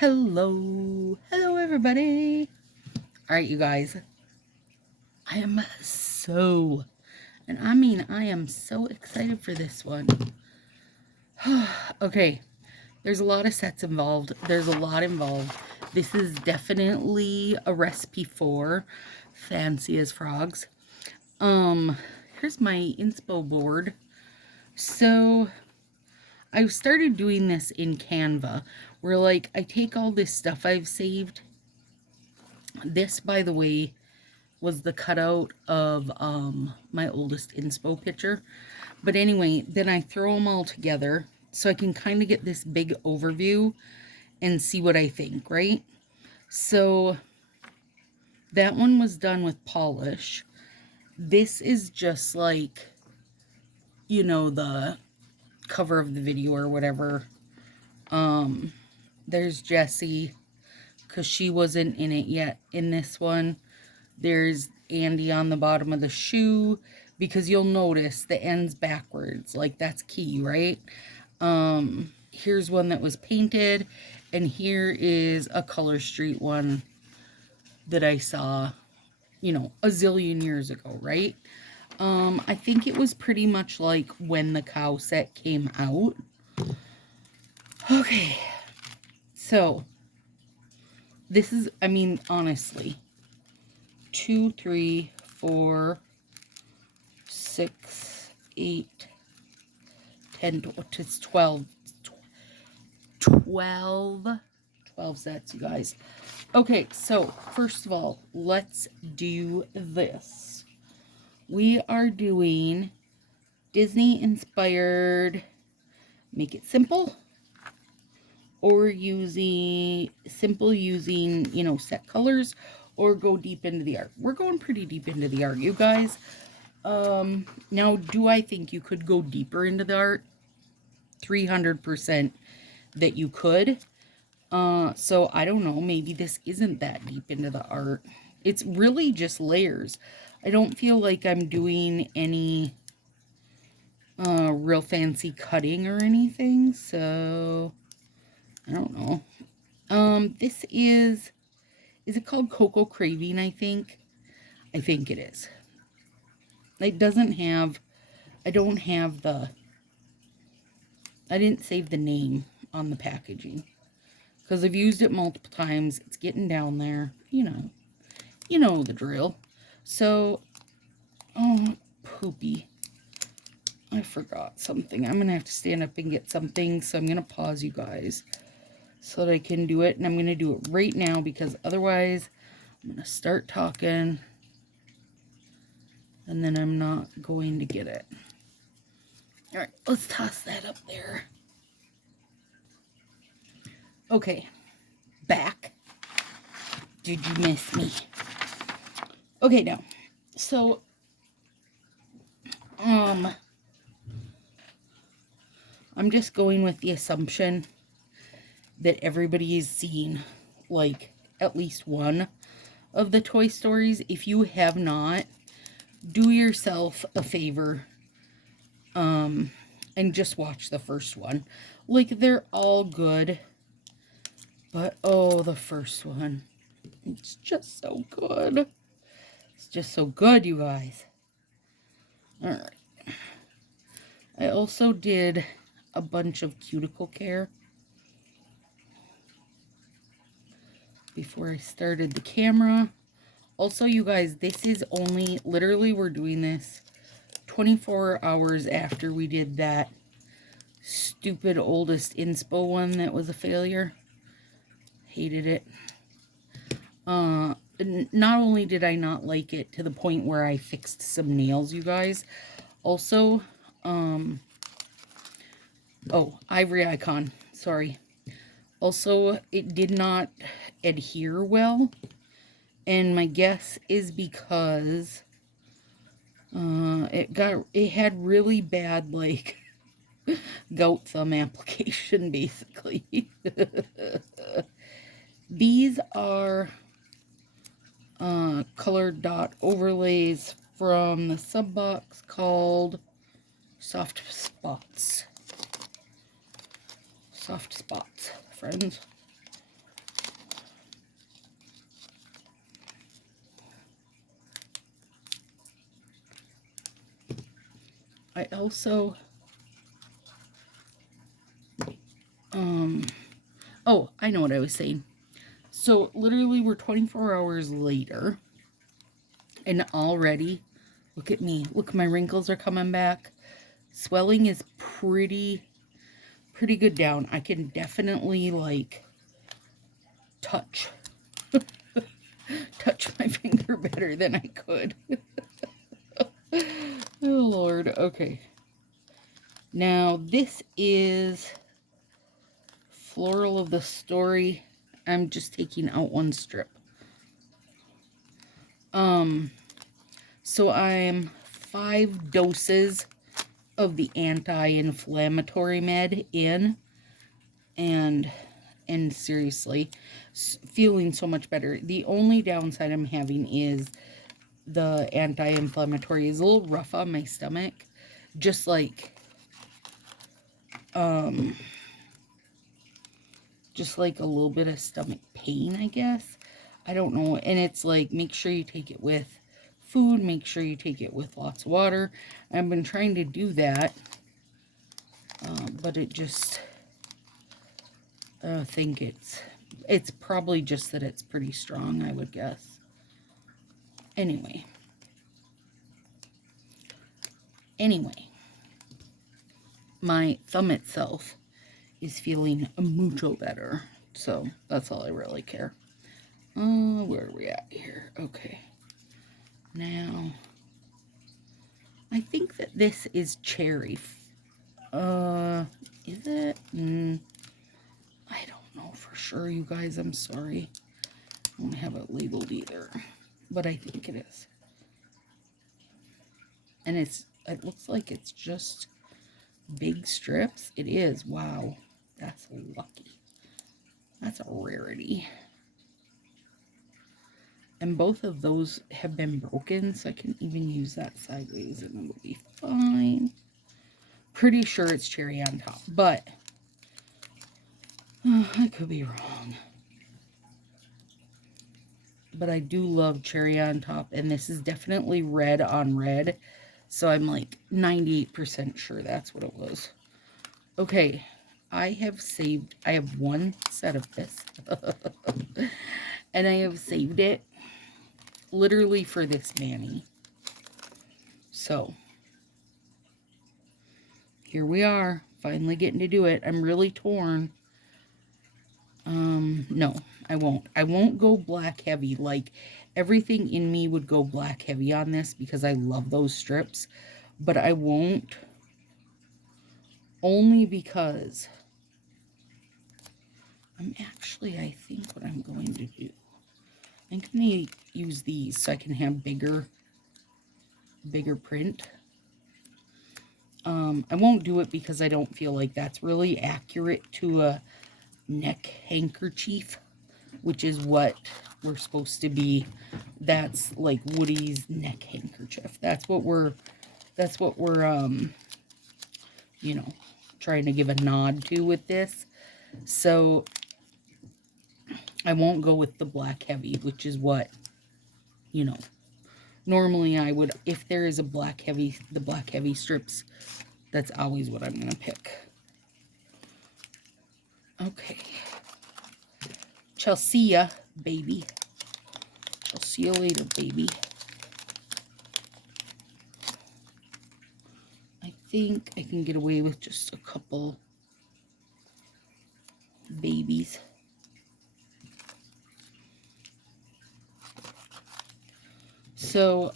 Hello everybody. All right, you guys, I am so excited for this one. Okay, there's a lot of sets involved. There's a lot involved. This is definitely a recipe for fancy as frogs. Here's my inspo board. So I started doing this in Canva, where like I take all this stuff I've saved. This, by the way, was the cutout of my oldest inspo picture. But anyway, then I throw them all together so I can kind of get this big overview and see what I think, right? So that one was done with polish. This is just like, you know, the cover of the video or whatever. There's Jessie, because she wasn't in it yet in this one. There's Andy on the bottom of the shoe, because you'll notice the end's backwards. Like, that's key, right? Here's one that was painted, and here is a Color Street one that I saw, you know, a zillion years ago, right? I think it was pretty much like when the cow set came out. Okay, so this is, I mean, honestly, 2, 3, 4, 6, 8, 10, it's 12. 12 sets, you guys. Okay, so first of all, let's do this. We are doing Disney inspired, make it simple, or using, you know, set colors, or go deep into the art. We're going pretty deep into the art, you guys. Now, do I think you could go deeper into the art? 300% that you could. So I don't know, maybe this isn't that deep into the art. It's really just layers. I don't feel like I'm doing any real fancy cutting or anything, so I don't know. This is it called Cocoa Craving, I think? I think it is. It doesn't have, I didn't save the name on the packaging, because I've used it multiple times. It's getting down there, you know the drill. So, oh, poopy. I forgot something. I'm going to have to stand up and get something, so I'm going to pause you guys so that I can do it. And I'm going to do it right now, because otherwise I'm going to start talking and then I'm not going to get it. All right, let's toss that up there. Okay, back. Did you miss me? Okay, now, so, I'm just going with the assumption that everybody's seen, like, at least one of the Toy Stories. If you have not, do yourself a favor, and just watch the first one. Like, they're all good, but, oh, the first one, it's just so good. It's just so good, you guys. All right. I also did a bunch of cuticle care before I started the camera. Also, you guys, this is only, literally, we're doing this 24 hours after we did that stupid oldest inspo one that was a failure. Hated it. Not only did I not like it to the point where I fixed some nails, you guys, also, oh, Ivory Icon, sorry. Also, it did not adhere well, and my guess is because it had really bad, like, goat thumb application, basically. These are colored dot overlays from the sub box called Soft Spots. Soft Spots, friends. I also, oh, I know what I was saying. So literally we're 24 hours later and already, look at me. Look, my wrinkles are coming back. Swelling is pretty good down. I can definitely like touch my finger better than I could. Oh Lord. Okay. Now this is Floral of the Story. I'm just taking out one strip. So I'm 5 doses of the anti-inflammatory med in, and seriously, feeling so much better. The only downside I'm having is the anti-inflammatory is a little rough on my stomach, just like a little bit of stomach pain, I guess. I don't know. And it's like, make sure you take it with food, make sure you take it with lots of water. I've been trying to do that, but it just, I think it's probably just that it's pretty strong, I would guess. Anyway, my thumb itself is feeling mucho better, so that's all I really care. Where are we at here? Okay. Now, I think that this is cherry. Is it? I don't know for sure, you guys. I'm sorry. I don't have it labeled either, but I think it is. And it looks like it's just big strips. It is. Wow. That's lucky. That's a rarity. And both of those have been broken, so I can even use that sideways and it'll be fine. Pretty sure it's cherry on top, but I could be wrong. But I do love cherry on top, and this is definitely red on red, so I'm like 98% sure that's what it was. Okay, I have one set of this, and I have saved it literally for this Manny. So, here we are, finally getting to do it. I'm really torn. No, I won't. I won't go black heavy. Like, everything in me would go black heavy on this because I love those strips. But I won't. Only because I think what I'm going to do, I'm going to use these so I can have bigger print. I won't do it because I don't feel like that's really accurate to a neck handkerchief, which is what we're supposed to be. That's like Woody's neck handkerchief. That's what we're you know, trying to give a nod to with this. So I won't go with the black heavy, which is what, you know, normally I would, if there is a black heavy, the black heavy strips, that's always what I'm going to pick. Okay. Chelsea, baby. I'll see you later, baby. I think I can get away with just a couple babies. So,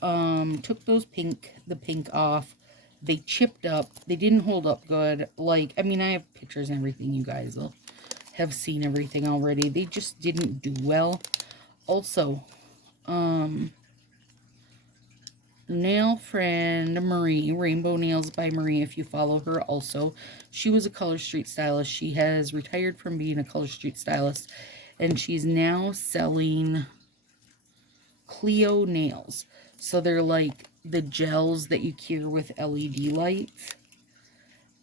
took the pink off. They chipped up. They didn't hold up good. Like, I mean, I have pictures and everything. You guys will have seen everything already. They just didn't do well. Also, nail friend Marie, Rainbow Nails by Marie, if you follow her also. She was a Color Street stylist. She has retired from being a Color Street stylist, and she's now selling Clio nails. So they're like the gels that you cure with LED lights.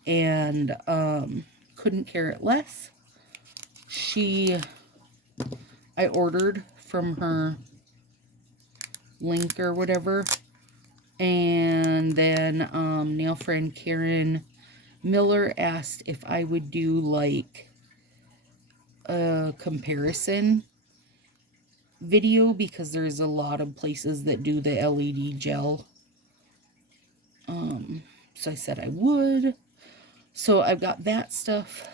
And couldn't care less. I ordered from her link or whatever, And then nail friend Karen Miller asked if I would do like a comparison video because there's a lot of places that do the LED gel. So I said I would. So I've got that stuff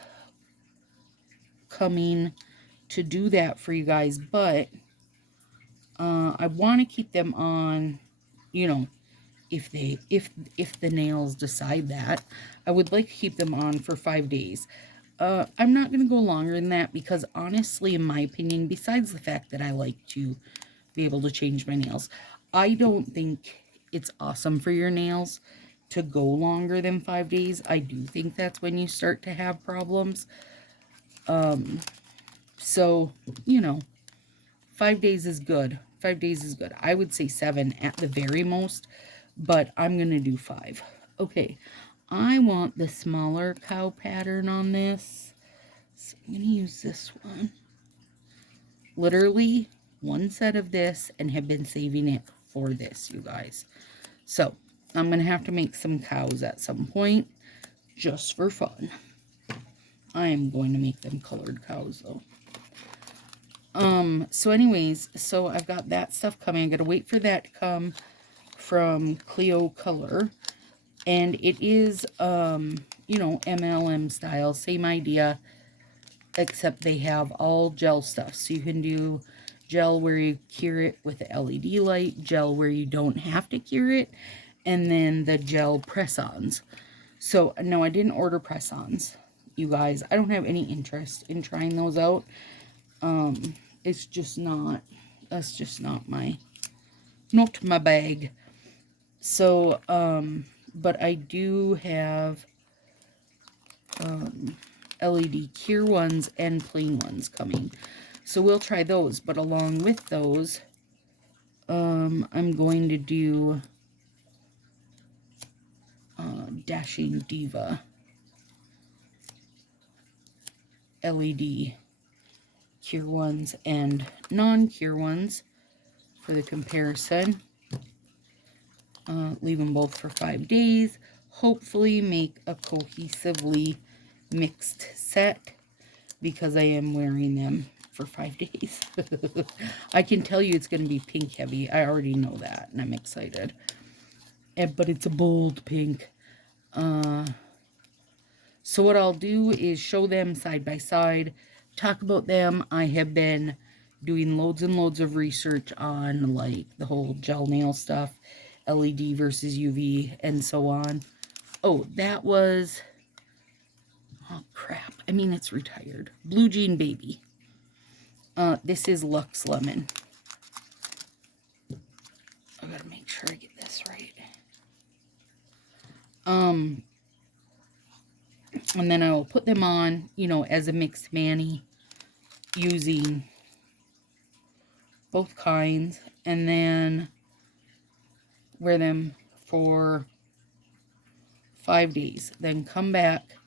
coming to do that for you guys, but I want to keep them on, you know, if the nails decide that. I would like to keep them on for 5 days. I'm not going to go longer than that because honestly, in my opinion, besides the fact that I like to be able to change my nails, I don't think it's awesome for your nails to go longer than 5 days. I do think that's when you start to have problems. So, you know, 5 days is good. 5 days is good. I would say 7 at the very most, but I'm going to do 5. Okay, I want the smaller cow pattern on this. So I'm going to use this one. Literally one set of this and have been saving it for this, you guys. So I'm going to have to make some cows at some point just for fun. I am going to make them colored cows though. So anyways, so I've got that stuff coming. I got to wait for that to come from Cleo Color. And it is, you know, MLM style, same idea, except they have all gel stuff. So you can do gel where you cure it with the LED light, gel where you don't have to cure it, and then the gel press-ons. So, no, I didn't order press-ons, you guys. I don't have any interest in trying those out. It's just not, that's just not my bag. So, but I do have LED cure ones and plain ones coming. So we'll try those, but along with those, I'm going to do Dashing Diva LED cure ones and non-cure ones for the comparison. Leave them both for 5 days. Hopefully make a cohesively mixed set because I am wearing them for 5 days. I can tell you it's going to be pink heavy. I already know that and I'm excited. But it's a bold pink. So what I'll do is show them side by side, talk about them. I have been doing loads and loads of research on like the whole gel nail stuff, LED versus UV, and so on. Oh, that was, oh crap, I mean it's retired. Blue Jean Baby. This is Luxe Lemon. I gotta make sure I get this right. And then I will put them on, you know, as a mixed mani using both kinds, and then wear them for 5 days. Then come back.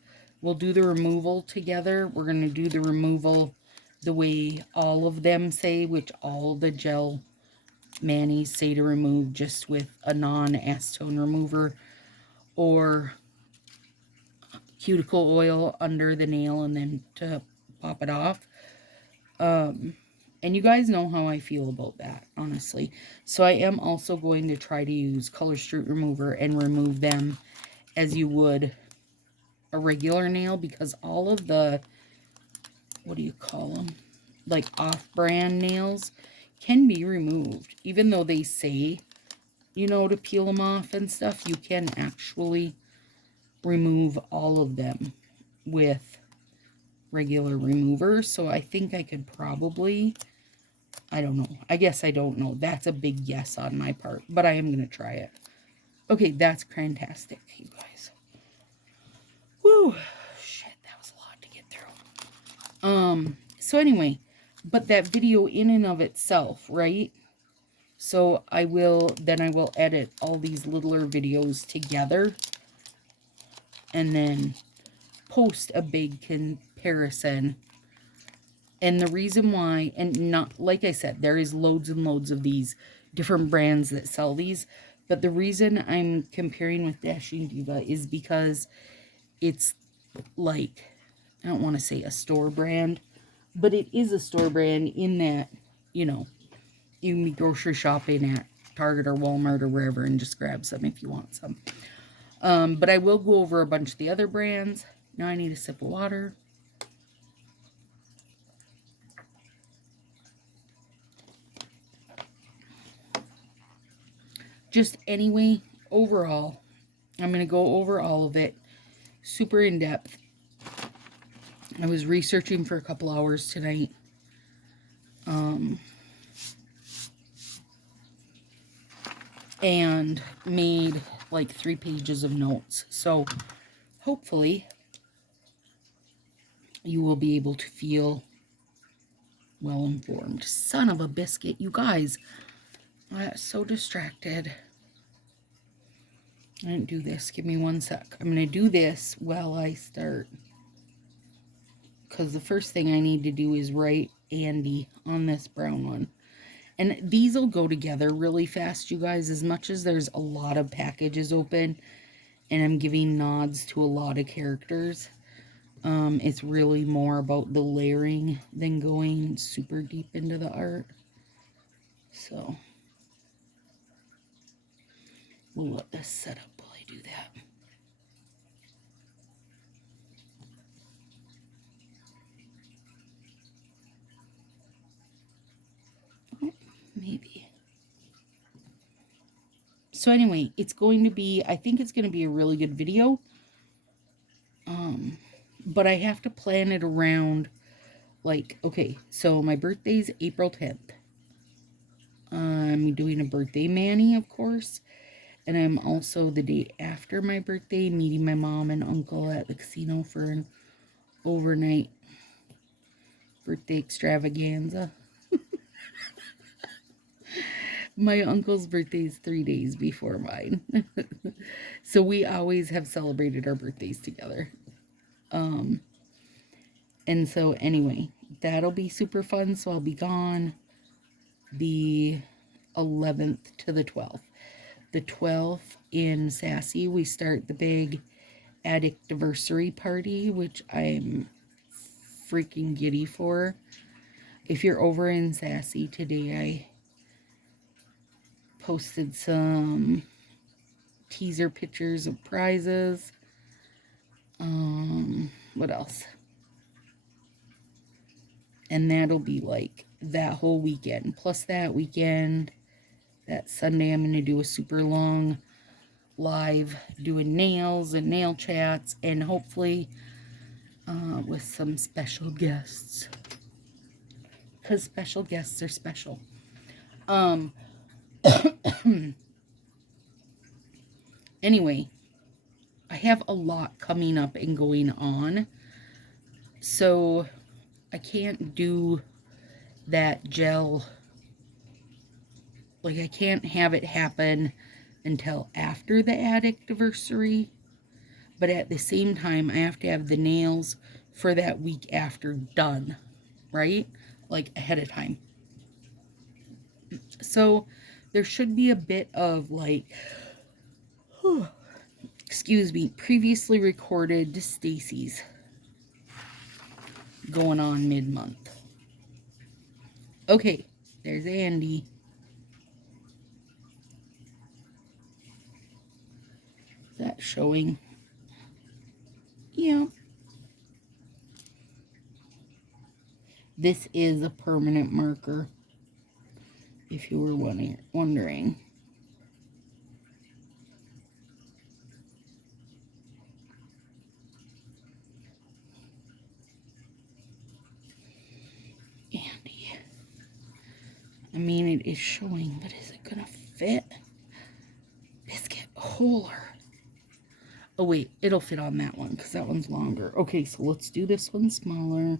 We'll do the removal together. We're going to do the removal the way all of them say, which all the gel manis say to remove, just with a non-acetone remover or cuticle oil under the nail and then to pop it off. And you guys know how I feel about that, honestly. So I am also going to try to use Color Street Remover and remove them as you would a regular nail, because all of the, what do you call them, like off-brand nails can be removed. Even though they say, you know, to peel them off and stuff, you can actually remove all of them with regular remover. So I think I could probably, I don't know. I guess I don't know. That's a big yes on my part, but I am going to try it. Okay, that's fantastic, you guys. Woo! Shit, that was a lot to get through. So anyway, but that video in and of itself, right? So I will edit all these littler videos together and then post a big comparison. And the reason why, and not, like I said, there is loads and loads of these different brands that sell these, But the reason I'm comparing with Dashing Diva is because it's like, I don't want to say a store brand, but it is a store brand in that, you know, you can be grocery shopping at Target or Walmart or wherever and just grab some if you want some. But I will go over a bunch of the other brands. Now I need a sip of water. Just anyway, overall, I'm going to go over all of it super in depth. I was researching for a couple hours tonight. And made like 3 pages of notes. So hopefully you will be able to feel well informed. Son of a biscuit, you guys. I got so distracted. I didn't do this. Give me 1 sec. I'm going to do this while I start. Because the first thing I need to do is write Andy on this brown one. And these will go together really fast, you guys. As much as there's a lot of packages open and I'm giving nods to a lot of characters, it's really more about the layering than going super deep into the art. So we'll let this set up while I do that. Oh, maybe. So anyway, it's going to be, I think it's going to be a really good video. But I have to plan it around, like, okay, so my birthday's April 10th. I'm doing a birthday mani, of course. And I'm also, the day after my birthday, meeting my mom and uncle at the casino for an overnight birthday extravaganza. My uncle's birthday is 3 days before mine. So we always have celebrated our birthdays together. And so anyway, that'll be super fun. So I'll be gone the 11th to the 12th. The 12th in Sassy, we start the big Addict-iversary party, which I'm freaking giddy for. If you're over in Sassy today, I posted some teaser pictures of prizes. What else? And that'll be like that whole weekend. Plus that weekend, that Sunday, I'm going to do a super long live doing nails and nail chats. And hopefully with some special guests. Because special guests are special. Anyway, I have a lot coming up and going on. So I can't do that gel. Like, I can't have it happen until after the Addict-iversary. But at the same time, I have to have the nails for that week after done. Right? Like, ahead of time. So there should be a bit of, like, excuse me, previously recorded Stacy's going on mid-month. Okay, there's Andy. Is that showing? Yeah. This is a permanent marker, if you were wondering. Andy. I mean, it is showing, but is it gonna fit? Biscuit holder. Oh wait, it'll fit on that one because that one's longer. Okay, so let's do this one smaller.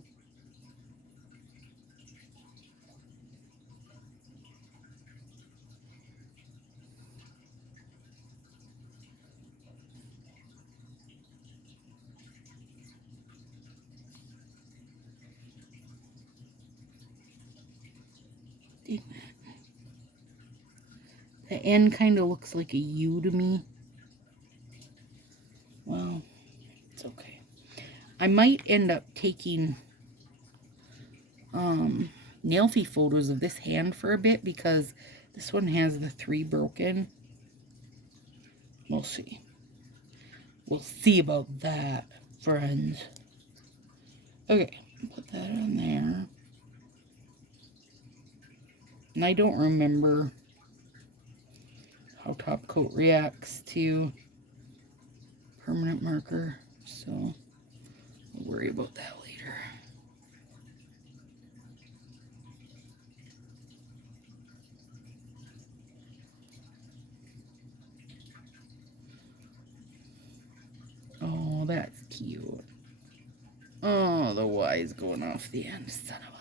The end kind of looks like a U to me. Well, it's okay. I might end up taking nailfee photos of this hand for a bit because this one has the 3 broken. We'll see. We'll see about that, friends. Okay, put that on there. And I don't remember how top coat reacts to permanent marker, so we'll worry about that later. Oh, that's cute. Oh, the Y is going off the end, son of a...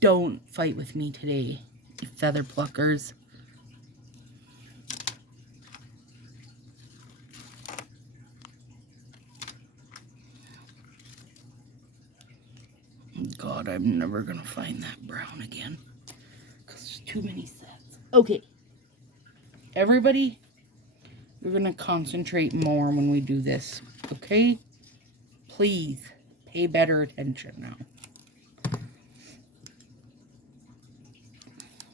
Don't fight with me today, you feather pluckers. God, I'm never gonna find that brown again because there's too many sets. Okay, everybody, we're gonna concentrate more when we do this, okay? Please pay better attention now.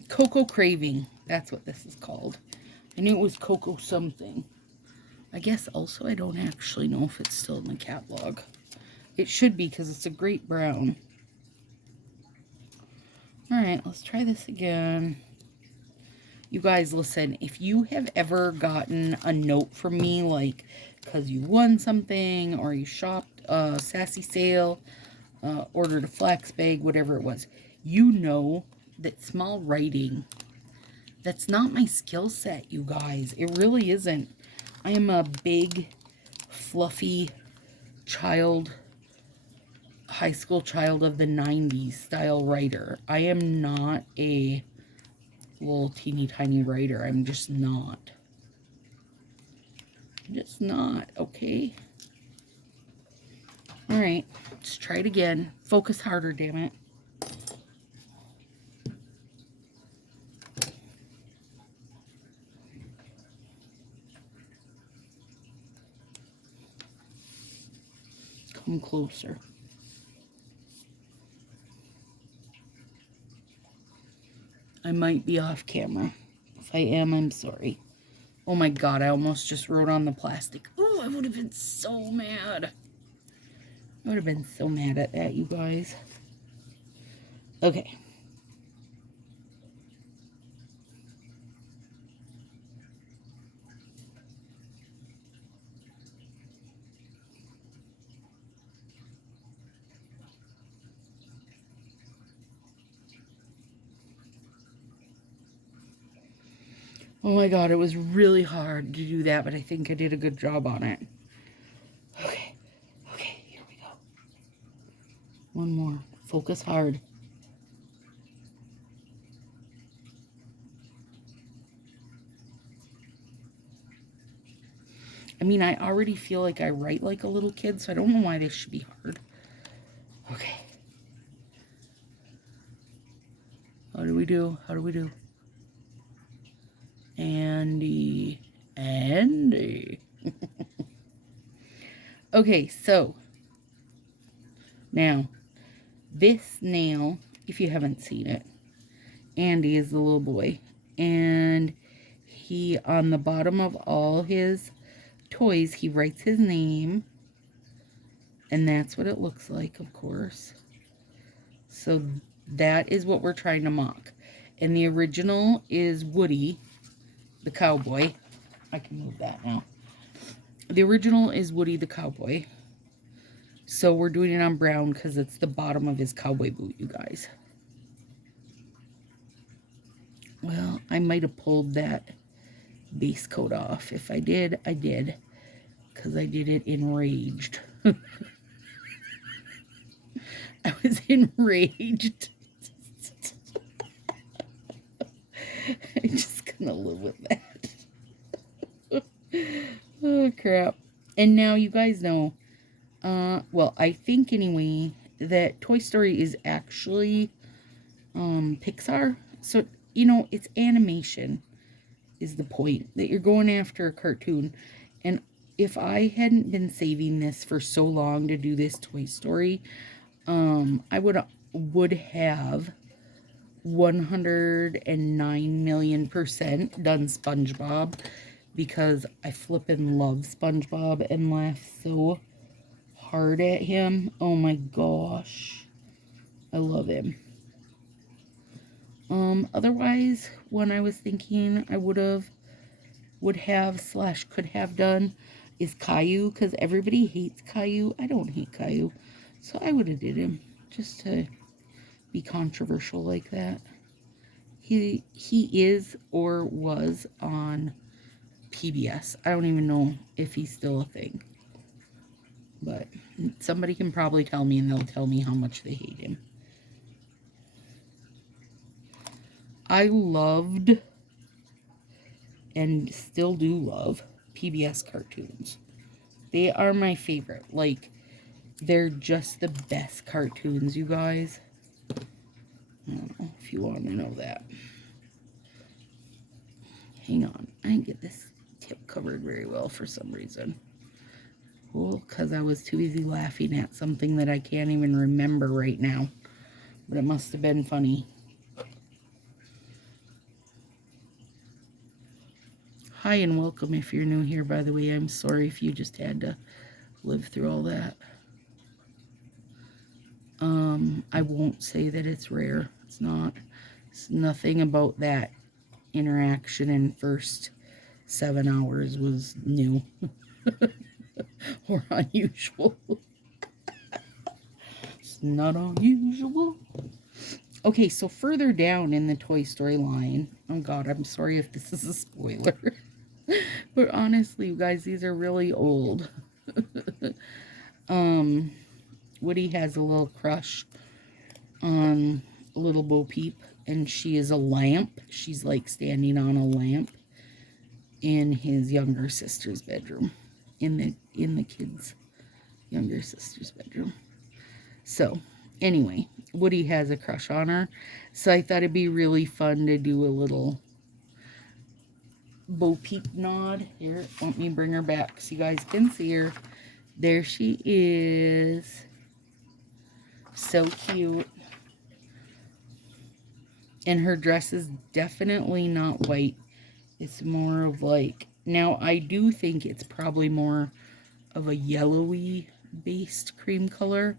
Cocoa Craving, that's what this is called. I knew it was Cocoa something. I guess also I don't actually know if it's still in the catalog. It should be because it's a great brown. Alright, let's try this again. You guys, listen, if you have ever gotten a note from me, like, because you won something, or you shopped a Sassy sale, ordered a flax bag, whatever it was, you know that small writing, that's not my skill set, you guys. It really isn't. I am a big, fluffy child, high school child of the 90s style writer. I am not a little teeny tiny writer. I'm just not. Just not, okay? Alright, let's try it again. Focus harder, damn it. Come closer. I might be off camera. If I am, I'm sorry. Oh my god, I almost just wrote on the plastic. Oh, I would have been so mad. I would have been so mad at that, you guys. Okay. Oh my god, it was really hard to do that, but I think I did a good job on it. Okay, okay, here we go. One more. Focus hard. I mean, I already feel like I write like a little kid, so I don't know why this should be hard. Okay. How do we do? How do we do? Andy. Okay, so now this nail, if you haven't seen it, Andy is the little boy, and he, on the bottom of all his toys, he writes his name, and that's what it looks like, of course. So that is what we're trying to mock. And the original is Woody, the cowboy. I can move that now. The original is Woody the cowboy. So we're doing it on brown because it's the bottom of his cowboy boot, you guys. Well, I might have pulled that base coat off. If I did, I did. Because I did it enraged. I was enraged. I'm just gonna live with that. Oh, crap. And now you guys know, well, I think anyway, that Toy Story is actually Pixar. So, you know, it's animation is the point, that you're going after a cartoon. And if I hadn't been saving this for so long to do this Toy Story, I would have 109,000,000% done SpongeBob, because I flippin' love SpongeBob and laugh so hard at him. Oh my gosh. I love him. Otherwise, when I was thinking I would have / could have done is Caillou, because everybody hates Caillou. I don't hate Caillou. So I would have did him just to be controversial like that. He is or was on PBS. I don't even know if he's still a thing. But somebody can probably tell me, and they'll tell me how much they hate him. I loved and still do love PBS cartoons. They are my favorite. Like, they're just the best cartoons, you guys. I don't know if you want to know that. Hang on. I didn't get this tip covered very well for some reason. Well, because I was too busy laughing at something that I can't even remember right now. But it must have been funny. Hi and welcome if you're new here, by the way. I'm sorry if you just had to live through all that. I won't say that it's rare. It's not. It's nothing about that interaction in first 7 hours was new or unusual. It's not unusual. Okay, so further down in the Toy Story line, oh God, I'm sorry if this is a spoiler. But honestly, you guys, these are really old. Woody has a little crush on little Bo Peep, and she is a lamp. She's like standing on a lamp in his younger sister's bedroom, in the kid's younger sister's bedroom. So, anyway, Woody has a crush on her, so I thought it'd be really fun to do a little Bo Peep nod. Here, let me bring her back so you guys can see her. There she is. So cute. And her dress is definitely not white. It's more of like, now I do think it's probably more of a yellowy based cream color,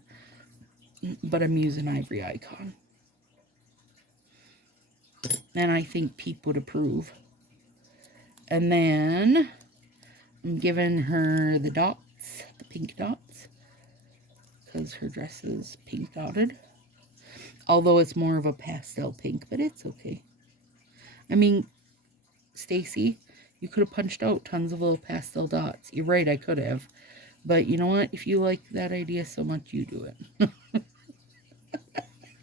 but I'm using Ivory Icon. And I think Peep would approve. And then I'm giving her the dots, the pink dots, because her dress is pink dotted. Although it's more of a pastel pink, but it's okay. I mean, Stacy, you could have punched out tons of little pastel dots. You're right, I could have. But you know what? If you like that idea so much, you do it.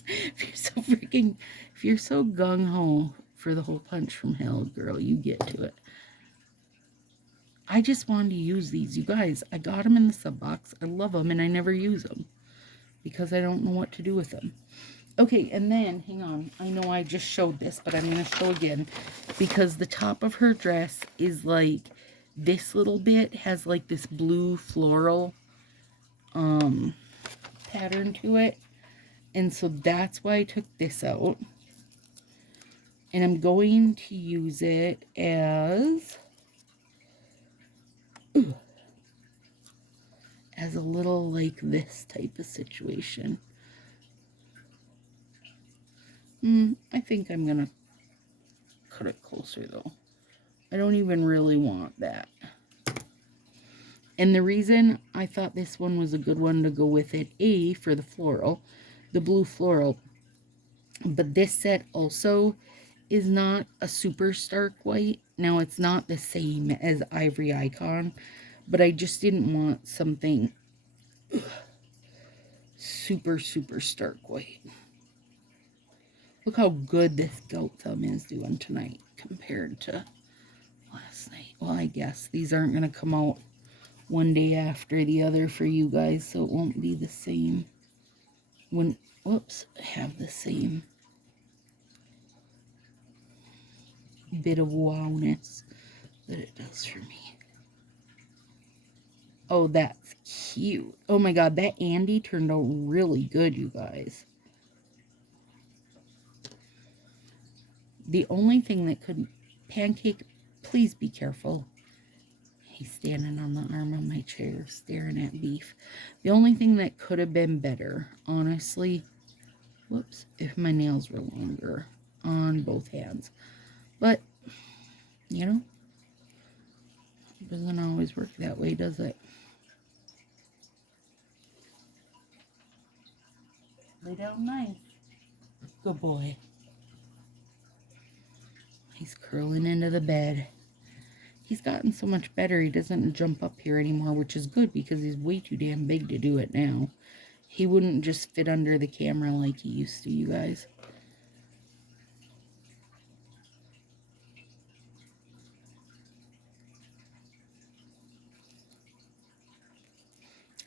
If you're so gung-ho for the whole punch from hell, girl, you get to it. I just wanted to use these. You guys, I got them in the sub box. I love them, and I never use them because I don't know what to do with them. Okay, and then, hang on. I know I just showed this, but I'm going to show again because the top of her dress is like, this little bit has like this blue floral pattern to it. And so that's why I took this out. And I'm going to use it as a little like this type of situation. I think I'm going to cut it closer though. I don't even really want that. And the reason I thought this one was a good one to go with it, A, for the floral, the blue floral. But this set also is not a super stark white. Now, it's not the same as Ivory Icon, but I just didn't want something super, super stark white. Look how good this goat thumb is doing tonight compared to last night. Well, I guess these aren't going to come out one day after the other for you guys, so it won't be the same. Have the same bit of wowness that it does for me. Oh, that's cute. Oh my god, that Andy turned out really good, you guys. The only thing that could... Pancake, please be careful. He's standing on the arm of my chair, staring at beef. The only thing that could have been better, honestly, whoops, if my nails were longer on both hands. But, you know, it doesn't always work that way, does it? Lay down nice. Good boy. He's curling into the bed. He's gotten so much better, he doesn't jump up here anymore, which is good because he's way too damn big to do it now. He wouldn't just fit under the camera like he used to, you guys.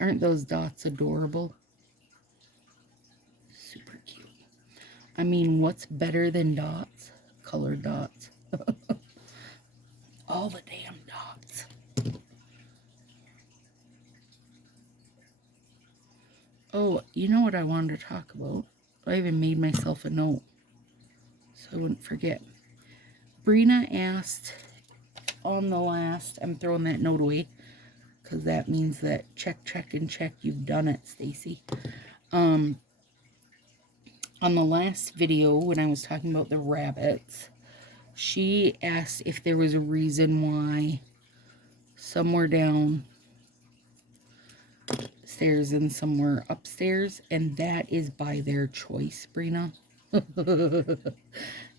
Aren't those dots adorable? Super cute. I mean, what's better than dots? Colored dots. All the damn dots. Oh, you know what I wanted to talk about? I even made myself a note so I wouldn't forget. Brina asked on the last... I'm throwing that note away because that means that check, and check, you've done it, Stacy. On the last video when I was talking about the rabbits, she asked if there was a reason why some were downstairs and some were upstairs, and that is by their choice, Brina.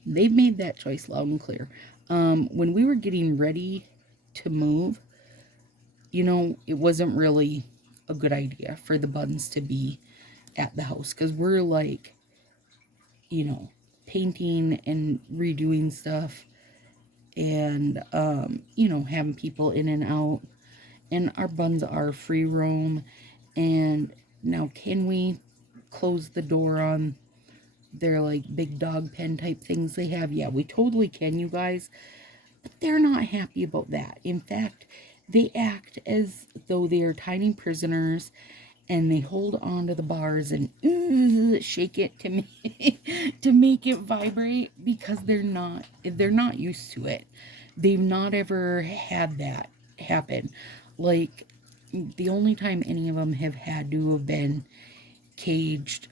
They've made that choice loud and clear. When we were getting ready to move, you know, it wasn't really a good idea for the buttons to be at the house because we're like, you know, painting and redoing stuff and, you know, having people in and out. And our buns are free roam. And now, can we close the door on their, like, big dog pen type things they have? Yeah, we totally can, you guys. But they're not happy about that. In fact, they act as though they are tiny prisoners, and they hold on to the bars and shake it to make it vibrate because they're not used to it. They've not ever had that happen. Like, the only time any of them have had to have been caged,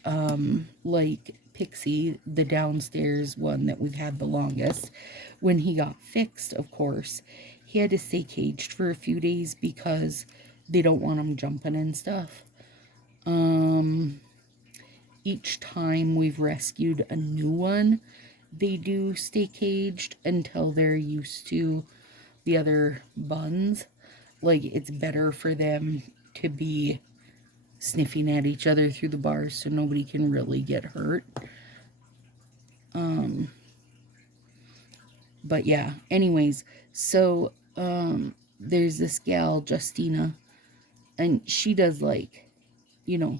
like Pixie, the downstairs one that we've had the longest, when he got fixed, of course, he had to stay caged for a few days because they don't want him jumping and stuff. Each time we've rescued a new one, they do stay caged until they're used to the other buns. Like, it's better for them to be sniffing at each other through the bars so nobody can really get hurt. But yeah, anyways, so there's this gal, Justina, and she does, like, you know,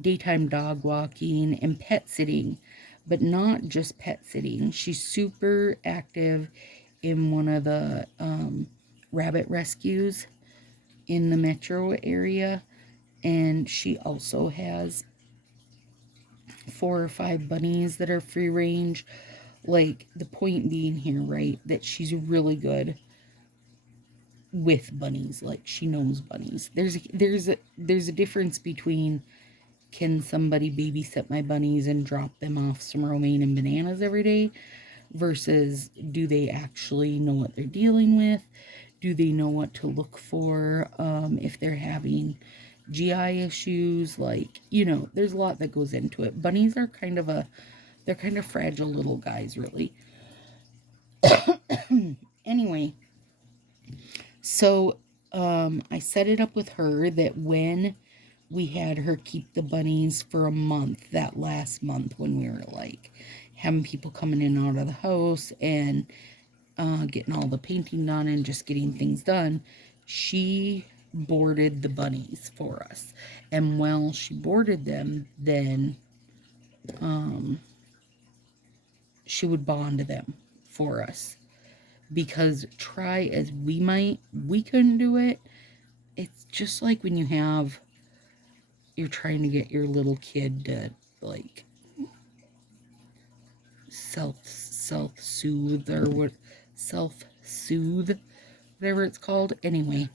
daytime dog walking and pet sitting, but not just pet sitting. She's super active in one of the rabbit rescues in the metro area, and she also has 4 or 5 bunnies that are free range. Like, the point being here, right, that she's really good with bunnies. Like, she knows bunnies. There's a difference between, can somebody babysit my bunnies and drop them off some romaine and bananas every day, versus do they actually know what they're dealing with? Do they know what to look for if they're having GI issues? Like, you know, there's a lot that goes into it. Bunnies are they're kind of fragile little guys, really. Anyway, so I set it up with her that when we had her keep the bunnies for a month, that last month when we were like having people coming in and out of the house and getting all the painting done and just getting things done, she boarded the bunnies for us. And while she boarded them, then she would bond them for us. because try as we might, we couldn't do it. It's just like when you're trying to get your little kid to like self-soothe or what, self-soothe, whatever it's called. Anyway,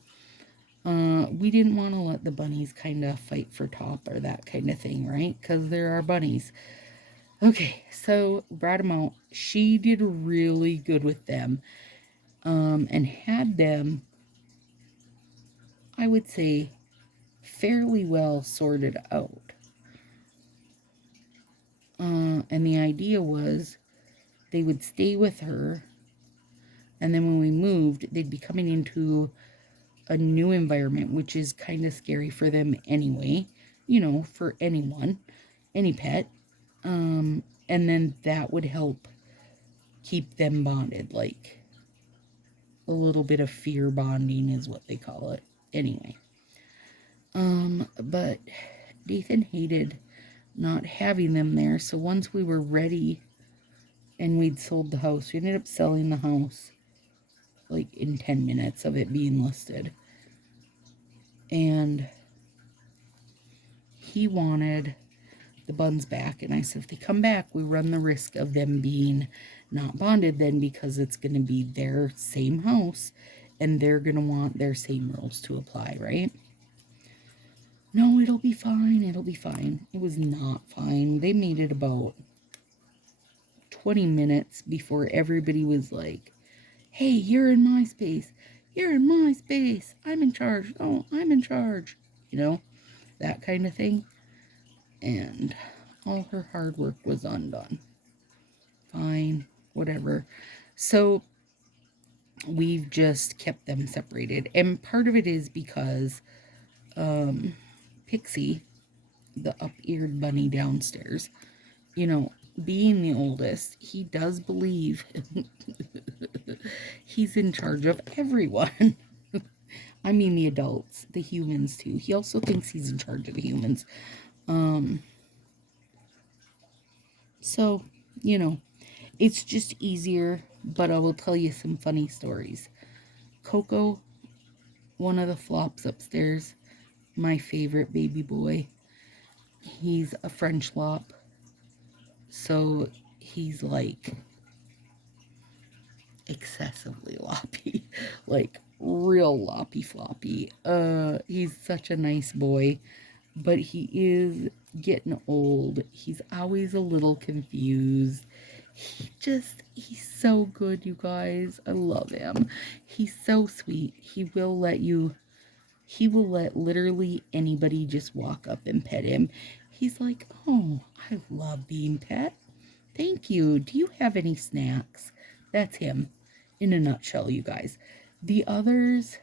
we didn't want to let the bunnies kind of fight for top or that kind of thing, right? Because they're our bunnies. Okay, so brought them out. She did really good with them, and had them, I would say, fairly well sorted out. And the idea was they would stay with her, and then when we moved, they'd be coming into a new environment, which is kind of scary for them anyway, for anyone, any pet. And then that would help keep them bonded, like a little bit of fear bonding is what they call it. Anyway, but Nathan hated not having them there, so once we were ready and we'd sold the house, we ended up selling the house like in 10 minutes of it being listed. And he wanted the buns back, and I said, if they come back, we run the risk of them being not bonded then, because it's going to be their same house and they're going to want their same rules to apply, right? No, it'll be fine, it'll be fine. It was not fine. They made it about 20 minutes before everybody was like, hey, you're in my space, you're in my space, I'm in charge, oh, I'm in charge, that kind of thing. And all her hard work was undone. Fine, whatever. So we've just kept them separated. And part of it is because Pixie, the up-eared bunny downstairs, being the oldest, he does believe he's in charge of everyone. I mean the adults, the humans too. He also thinks he's in charge of the humans. So, it's just easier, but I will tell you some funny stories. Coco, one of the flops upstairs, my favorite baby boy, he's a French lop, so he's like excessively loppy, like real loppy floppy. He's such a nice boy, but he is getting old. He's always a little confused. He's so good, you guys. I love him. He's so sweet. He will let literally anybody just walk up and pet him. He's like, oh, I love being pet. Thank you. Do you have any snacks? That's him in a nutshell, you guys. The others,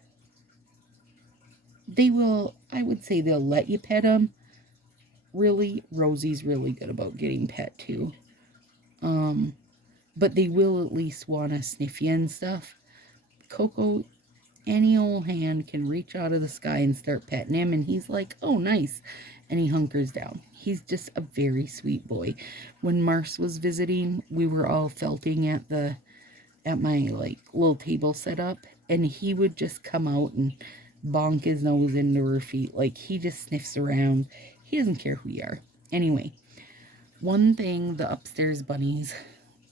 I would say they'll let you pet them. Really, Rosie's really good about getting pet too. But they will at least want to sniff you and stuff. Coco, any old hand can reach out of the sky and start petting him, and he's like, oh, nice. And he hunkers down. He's just a very sweet boy. When Mars was visiting, we were all felting at my like little table set up, and he would just come out and bonk his nose into her feet. Like, he just sniffs around. He doesn't care who you are. Anyway, one thing the upstairs bunnies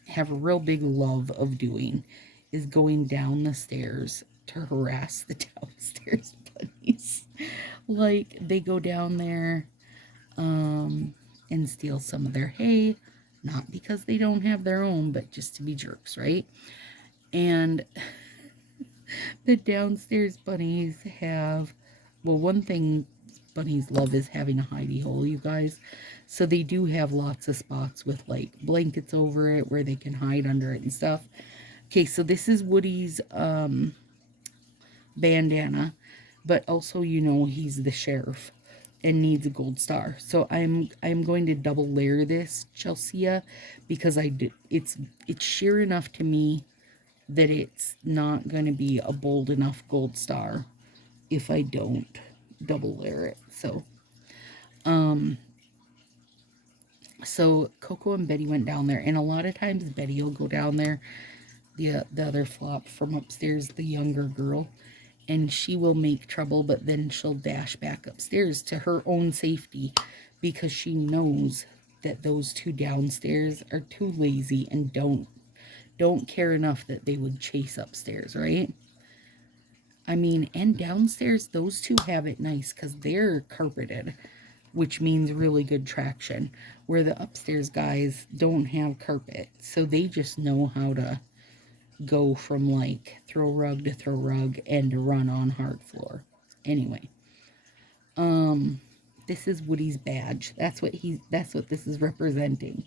have a real big love of doing is going down the stairs to harass the downstairs bunnies. Like, they go down there and steal some of their hay, not because they don't have their own, but just to be jerks, right? And the downstairs bunnies have, well, one thing bunnies love is having a hidey hole, you guys. So they do have lots of spots with like blankets over it where they can hide under it and stuff. Okay, so this is Woody's bandana, but also, he's the sheriff and needs a gold star. So I'm going to double layer this, Chelsea, because it's sheer enough to me that it's not going to be a bold enough gold star if I don't double layer it. So Coco and Betty went down there, and a lot of times Betty will go down there the other flop from upstairs, the younger girl, and she will make trouble, but then she'll dash back upstairs to her own safety because she knows that those two downstairs are too lazy and don't care enough that they would chase upstairs, right? I mean, and downstairs, those two have it nice because they're carpeted, which means really good traction, where the upstairs guys don't have carpet. So they just know how to go from like throw rug to throw rug and to run on hard floor. Anyway, this is Woody's badge. That's what this is representing.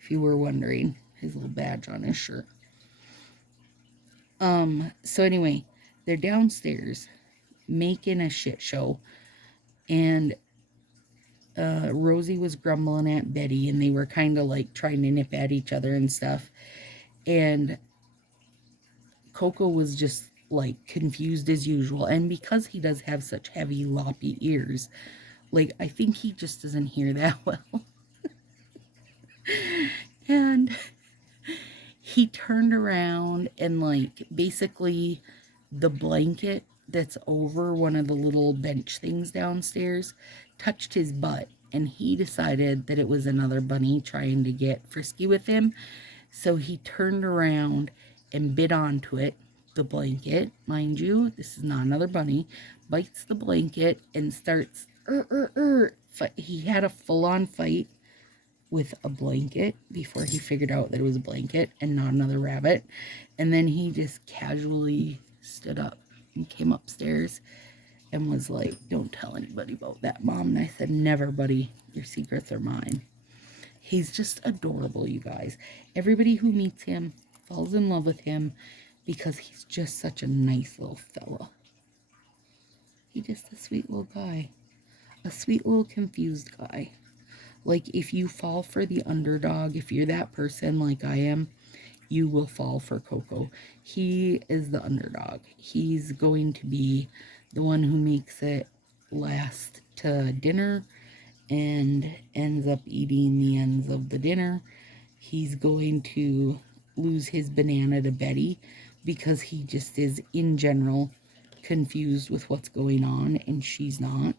If you were wondering, his little badge on his shirt. So anyway, they're downstairs making a shit show, and Rosie was grumbling at Betty, and they were kind of like trying to nip at each other and stuff. And Coco was just like confused as usual. And because he does have such heavy, loppy ears, like I think he just doesn't hear that well. And he turned around and like basically the blanket that's over one of the little bench things downstairs touched his butt, and he decided that it was another bunny trying to get frisky with him. So he turned around and bit onto it, the blanket, mind you, this is not another bunny, bites the blanket and starts he had a full-on fight with a blanket before he figured out that it was a blanket and not another rabbit. And then he just casually stood up and came upstairs and was like, "Don't tell anybody about that, Mom." And I said, "Never, buddy. Your secrets are mine." He's just adorable, you guys. Everybody who meets him falls in love with him because he's just such a nice little fella. He's just a sweet little guy. A sweet little confused guy. Like, if you fall for the underdog, if you're that person like I am, you will fall for Coco. He is the underdog. He's going to be the one who makes it last to dinner and ends up eating the ends of the dinner. He's going to lose his banana to Betty because he just is, in general, confused with what's going on, and she's not.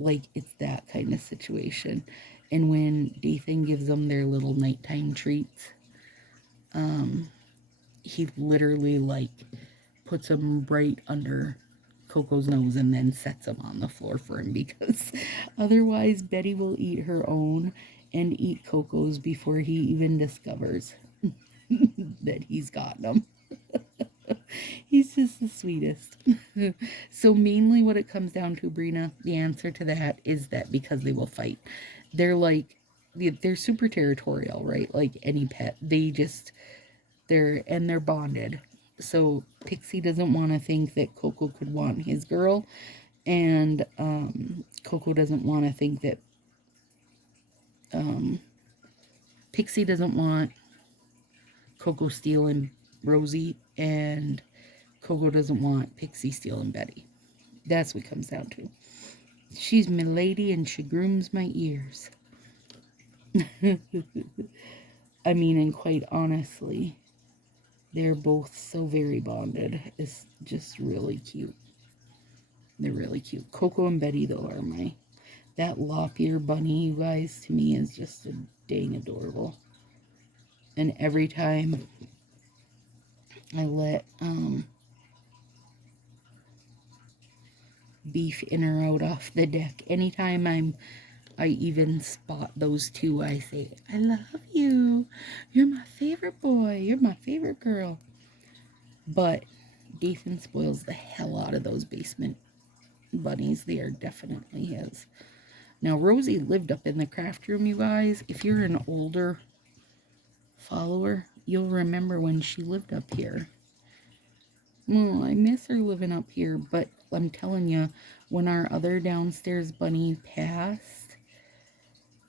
Like, it's that kind of situation. And when Dathan gives them their little nighttime treats, he literally, like, puts them right under Coco's nose and then sets them on the floor for him, because otherwise Betty will eat her own and eat Coco's before he even discovers that he's got them. He's just the sweetest. So mainly what it comes down to, Brina, the answer to that is that because they will fight. They're like, they're super territorial, right? Like any pet. They're bonded. So Pixie doesn't want to think that Coco could want his girl, and Coco doesn't want to think that Pixie doesn't want Coco stealing Rosie, and Coco doesn't want Pixie stealing Betty. That's what it comes down to. She's my lady and she grooms my ears. I mean, and quite honestly, they're both so very bonded. It's just really cute. They're really cute. Coco and Betty, though, are that lop-ear bunny, you guys, to me is just a dang adorable. And every time I let Beef in or out off the deck, anytime I even spot those two, I say, "I love you. You're my favorite boy. You're my favorite girl." But Dathan spoils the hell out of those basement bunnies. They are definitely his. Now, Rosie lived up in the craft room, you guys. If you're an older follower, you'll remember when she lived up here. Well, I miss her living up here, but I'm telling you, when our other downstairs bunny passed,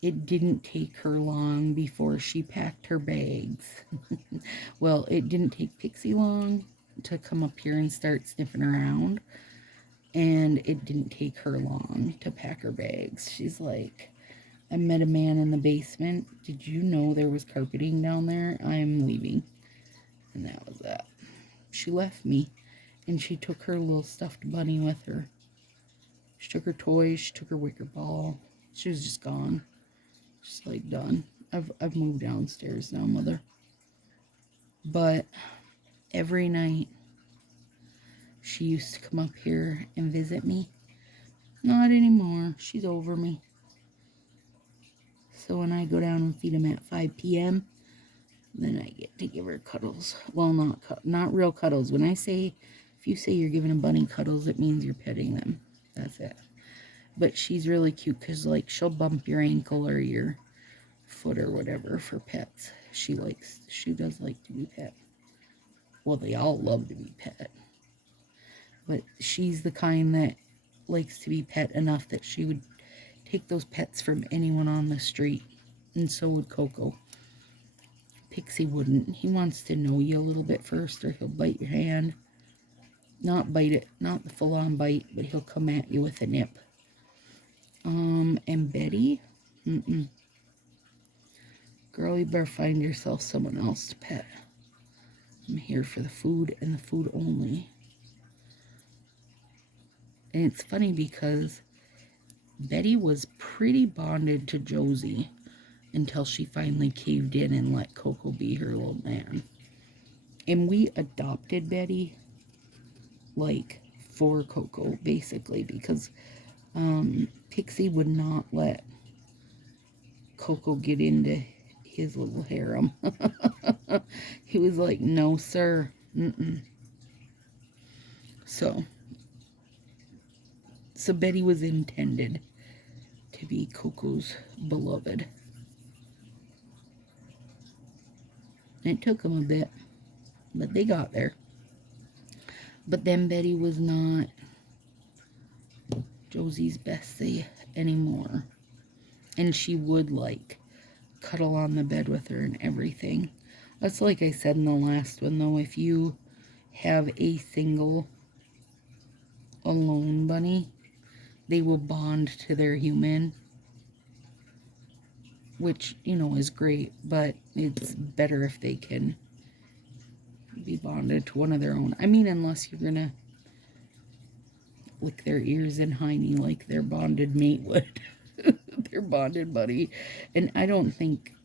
it didn't take her long before she packed her bags. Well, it didn't take Pixie long to come up here and start sniffing around, and it didn't take her long to pack her bags. She's like, "I met a man in the basement. Did you know there was carpeting down there? I'm leaving." And that was that. She left me, and she took her little stuffed bunny with her. She took her toys, she took her wicker ball. She was just gone. Just like done. I've moved downstairs now, Mother. But every night she used to come up here and visit me. Not anymore. She's over me. So when I go down and feed him at 5 p.m., then I get to give her cuddles. Well, not real cuddles. When I say, if you say you're giving a bunny cuddles, it means you're petting them. That's it. But she's really cute because, like, she'll bump your ankle or your foot or whatever for pets. She does like to be pet. Well, they all love to be pet. But she's the kind that likes to be pet enough that she would take those pets from anyone on the street. And so would Coco. Pixie wouldn't. He wants to know you a little bit first, or he'll bite your hand. Not bite it, not the full-on bite, but he'll come at you with a nip. And Betty? Girl, you better find yourself someone else to pet. I'm here for the food and the food only. And it's funny because Betty was pretty bonded to Josie until she finally caved in and let Coco be her little man. And we adopted Betty, like, for Coco, basically, because Pixie would not let Coco get into his little harem. He was like, no, sir. So Betty was intended to be Coco's beloved. It took them a bit, but they got there. But then Betty was not Josie's bestie anymore. And she would, like, cuddle on the bed with her and everything. That's like I said in the last one, though. If you have a single alone bunny, they will bond to their human. Which, you know, is great, but it's better if they can be bonded to one of their own. I mean, unless you're gonna lick their ears and hiney like their bonded mate would. Their bonded buddy. And I don't think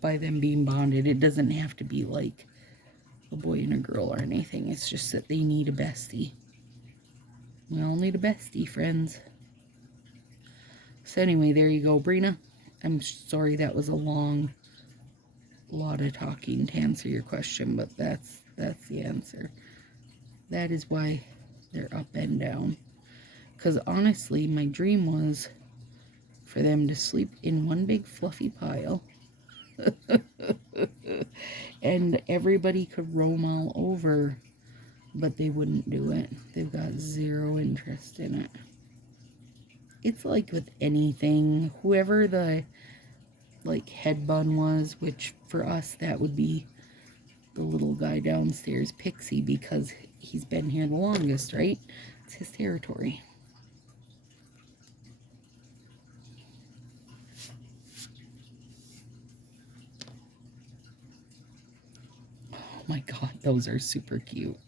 by them being bonded, it doesn't have to be like a boy and a girl or anything. It's just that they need a bestie. We all need a bestie, friends. So anyway, there you go, Brina. I'm sorry that was a lot of talking to answer your question, but that's the answer. That is why they're up and down. Because honestly, my dream was for them to sleep in one big fluffy pile. And everybody could roam all over, but they wouldn't do it. They've got zero interest in it. It's like with anything, whoever the, like, head bun was, which for us that would be the little guy downstairs, Pixie, because he's been here the longest, right? It's his territory. Oh my God, those are super cute.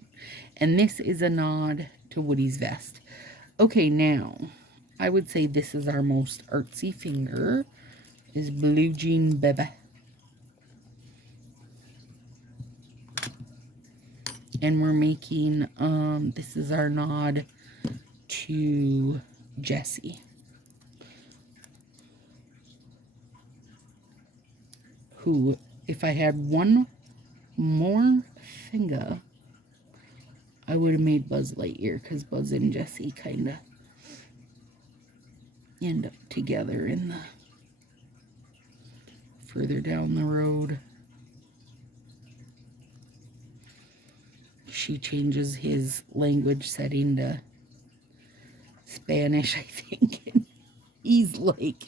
And this is a nod to Woody's vest. Okay, now, I would say this is our most artsy finger, is Blue Jean Bebe. And we're making, this is our nod to Jessie, who, if I had one more finger, I would have made Buzz Lightyear, because Buzz and Jessie kind of end up together in the further down the road. She changes his language setting to Spanish, I think. And he's like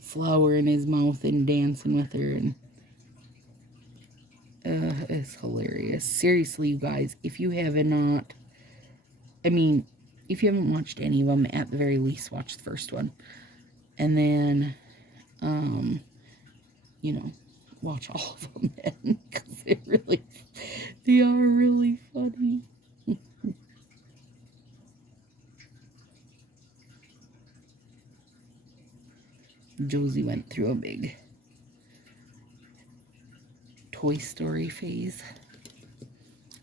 flower in his mouth and dancing with her, and it's hilarious. Seriously, you guys, if you haven't if you haven't watched any of them, at the very least watch the first one. And then, you know, watch all of them then, because they are really funny. Josie went through a big Toy Story phase.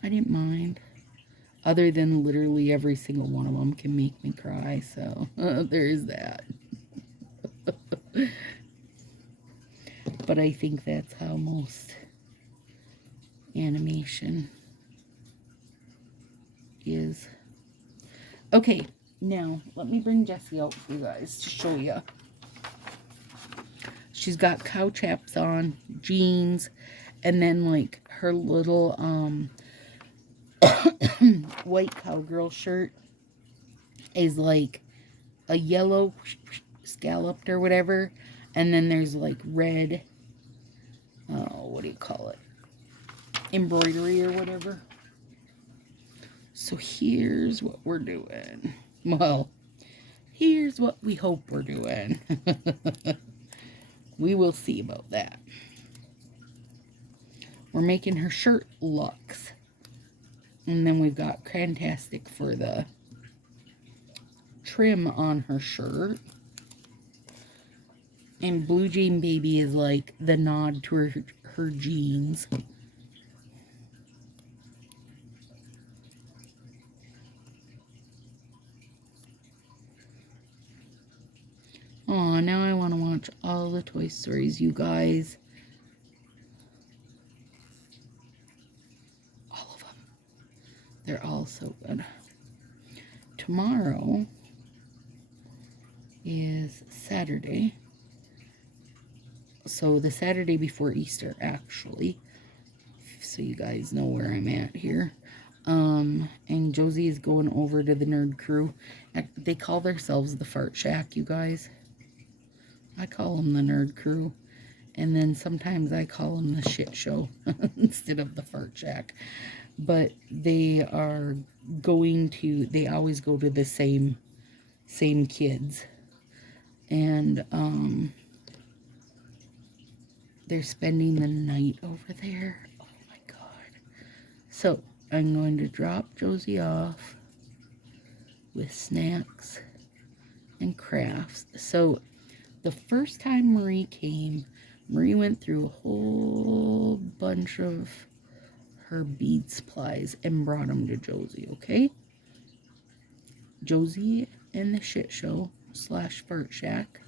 I didn't mind. Other than literally every single one of them can make me cry, so there is that. But I think that's how most animation is. Okay, now let me bring Jessie out for you guys to show you. She's got cow chaps on, jeans, and then like her little white cowgirl shirt is like a yellow scalloped or whatever, and then there's like red, what do you call it, embroidery or whatever. So here's what we're doing. Well, here's what we hope we're doing. We will see about that. We're making her shirt luxe. And then we've got Crantastic for the trim on her shirt. And Blue Jean Baby is like the nod to her jeans. Oh, now I want to watch all the Toy Stories, you guys. All of them. They're all so good. Tomorrow is Saturday. So the Saturday before Easter, actually. So you guys know where I'm at here. And Josie is going over to the Nerd Crew. They call themselves the Fart Shack, you guys. I call them the Nerd Crew. And then sometimes I call them the Shit Show instead of the Fart Shack. But they are going to, they always go to the same kids. And they're spending the night over there. Oh my God. So I'm going to drop Josie off with snacks and crafts. So the first time Marie came, Marie went through a whole bunch of her bead supplies and brought them to Josie, okay? Josie and the Shit Show / Fart Shack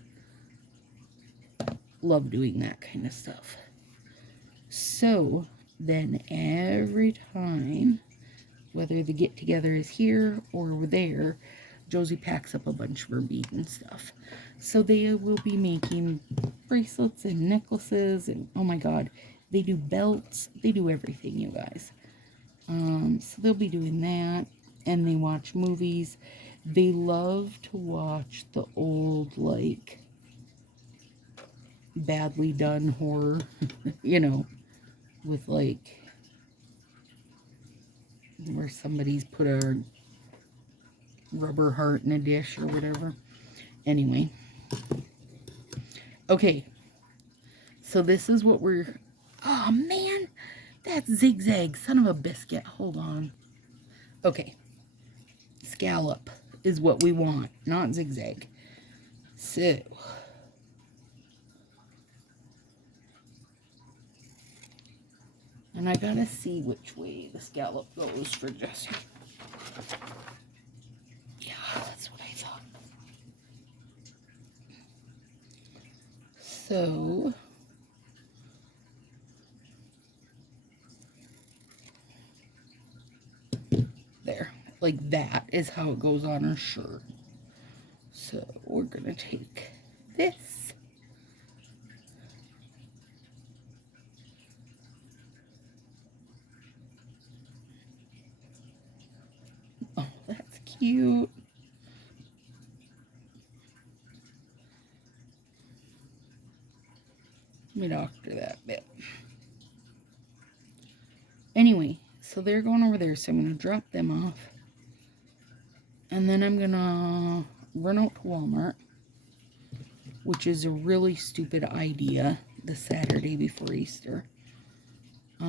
love doing that kind of stuff. So then every time, whether the get-together is here or there, Josie packs up a bunch of her bead and stuff. So they will be making bracelets and necklaces and, oh my God, they do belts. They do everything, you guys. So they'll be doing that. And they watch movies. They love to watch the old, like, badly done horror, you know, with, like, where somebody's put a rubber heart in a dish or whatever. Anyway. Okay. So this is what we're... Oh, man. That's zigzag. Son of a biscuit. Hold on. Okay. Scallop is what we want, not zigzag. So... And I gotta see which way the scallop goes for Jessie. Yeah, that's what I thought. So... there. Like that is how it goes on her shirt. So we're gonna take this. Oh, that's cute. Let me doctor that bit. Anyway, so they're going over there, so I'm going to drop them off. And then I'm going to run out to Walmart, which is a really stupid idea the Saturday before Easter. But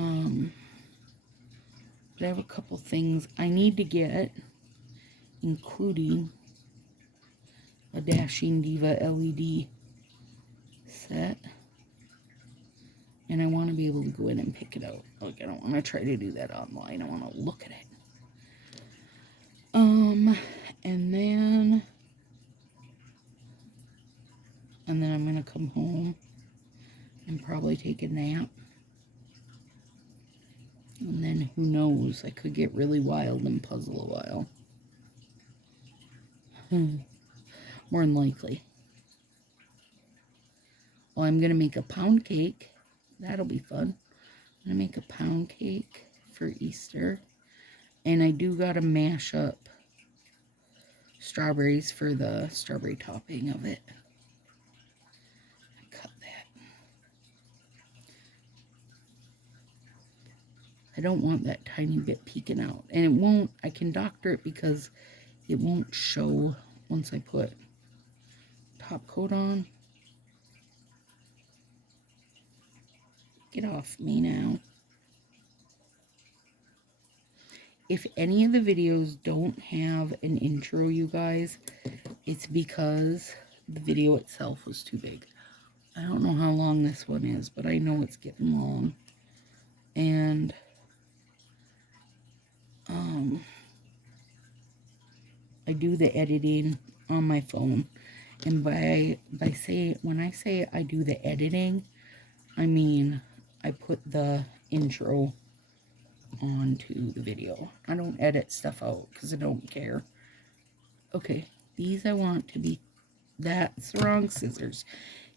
I have a couple things I need to get, including a Dashing Diva LED set. And I want to be able to go in and pick it out. Like, I don't want to try to do that online. I want to look at it. And then I'm going to come home and probably take a nap. And then who knows, I could get really wild and puzzle a while. More than likely. Well, I'm going to make a pound cake. That'll be fun. I'm going to make a pound cake for Easter. And I do got to mash up strawberries for the strawberry topping of it. Cut that. I don't want that tiny bit peeking out. And it won't, I can doctor it because it won't show once I put top coat on. Get off me now. If any of the videos don't have an intro, you guys, it's because the video itself was too big. I don't know how long this one is, but I know it's getting long. And I do the editing on my phone. And when I say I do the editing, I mean I put the intro onto the video. I don't edit stuff out because I don't care. Okay, these I want to be... That's the wrong scissors.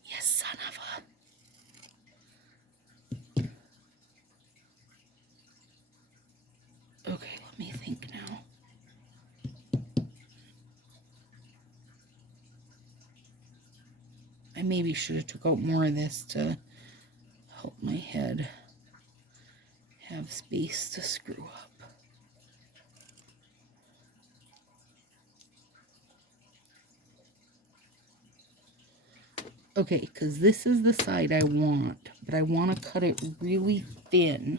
You son of a... Okay, let me think now. I maybe should have took out more of this to help my head have space to screw up. Okay, because this is the side I want, but I want to cut it really thin.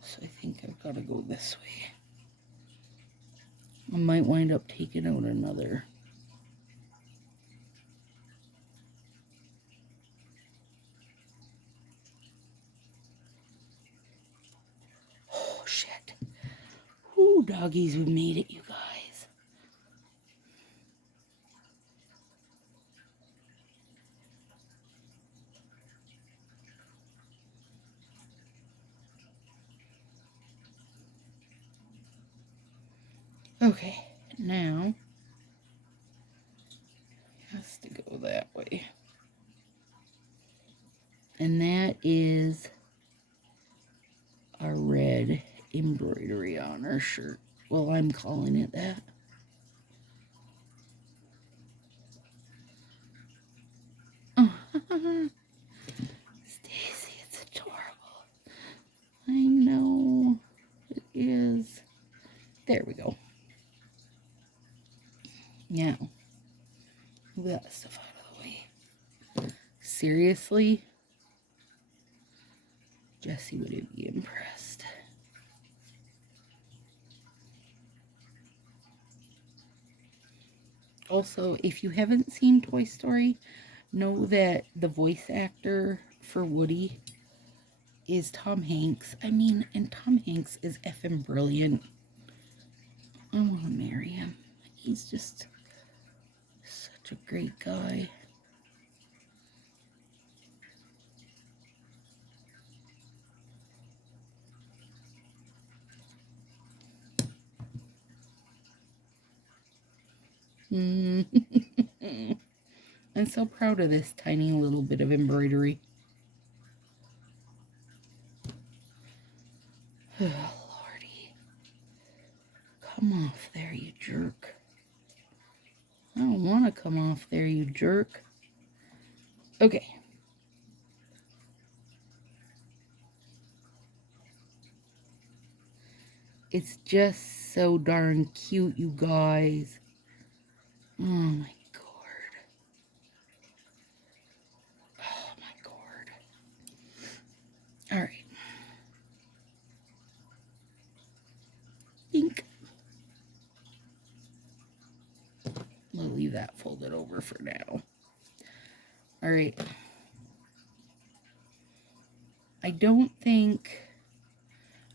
So I think I've got to go this way. I might wind up taking out another. Oh, shit. Ooh, doggies, we made it, you guys. Okay, now it has to go that way. And that is our red embroidery on our shirt. Well, I'm calling it that. Stacy, it's adorable. I know it is. There we go. Now, move that stuff out of the way. Seriously? Jessie would be impressed. Also, if you haven't seen Toy Story, know that the voice actor for Woody is Tom Hanks. I mean, and Tom Hanks is effing brilliant. I want to marry him. He's just such a great guy. I'm so proud of this tiny little bit of embroidery. Oh, Lordy. Come off there, you jerk. I don't want to come off there, you jerk. Okay. It's just so darn cute, you guys. Oh my God. leave that folded over for now. All right. I don't think,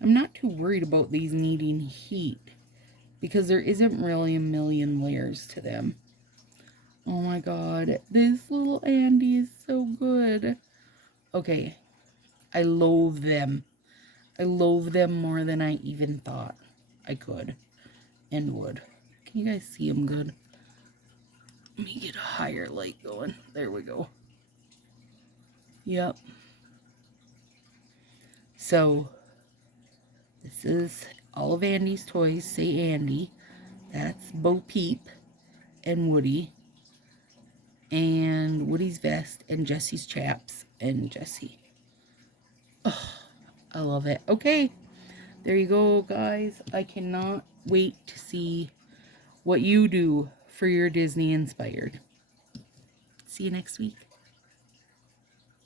I'm not too worried about these needing heat because there isn't really a million layers to them. Oh my god, this little Andy is so good. Okay, I loathe them. I loathe them more than I even thought I could and would. Can you guys see them good? Let me get a higher light going. There we go. Yep. So, this is all of Andy's toys. Say Andy. That's Bo Peep and Woody. And Woody's vest and Jesse's chaps and Jesse. Oh, I love it. Okay. There you go, guys. I cannot wait to see what you do for your Disney inspired. See you next week.